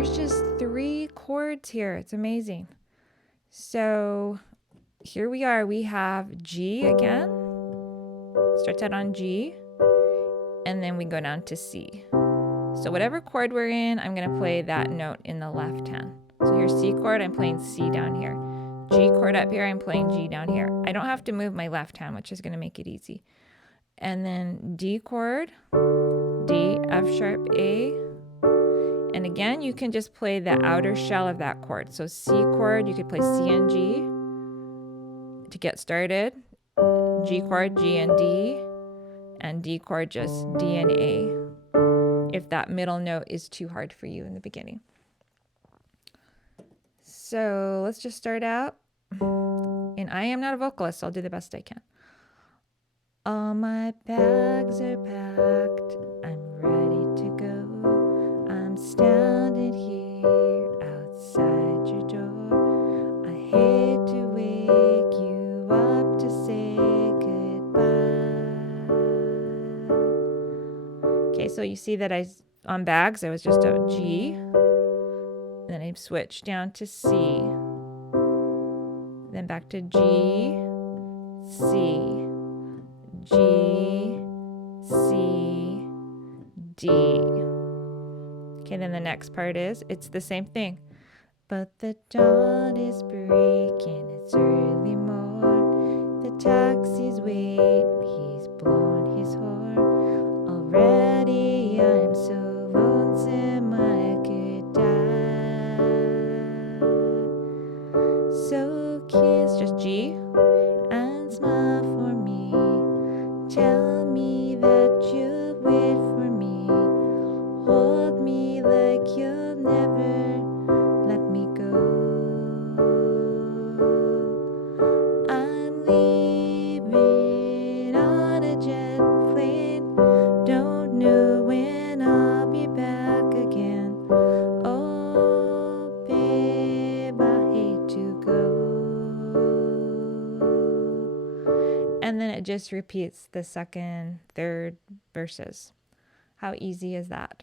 there's just 3 chords here. It's amazing. So here we are. We have G again. Starts out on G. And then we go down to C. So whatever chord we're in, I'm going to play that note in the left hand. So here's C chord, I'm playing C down here. G chord up here, I'm playing G down here. I don't have to move my left hand, which is going to make it easy. And then D chord, D, F sharp, A. And again, you can just play the outer shell of that chord. So C chord, you could play C and G to get started. G chord, G and D. And D chord, just D and A, if that middle note is too hard for you in the beginning. So let's just start out. And I am not a vocalist, so I'll do the best I can. All my bags are packed, I'm ready to go. I'm standing here outside your door. I hate to wake you up to say goodbye. Okay, so you see that on bags, I was just a G. Then I switched down to C. Then back to G, C, G, C, D. Okay, then the next part is, it's the same thing. But the dawn is breaking, it's early morn. The taxi's waiting, he's blown his horn. Already I'm so lonesome I could die. So kiss, just G, and smile for me. Tell me that you'll wait for me. Hold me like you'll never let me go. I'm leaving on a jet plane. Don't know when I'll be back again. Oh, babe, I hate to go. And then it just repeats the second, third verses. How easy is that?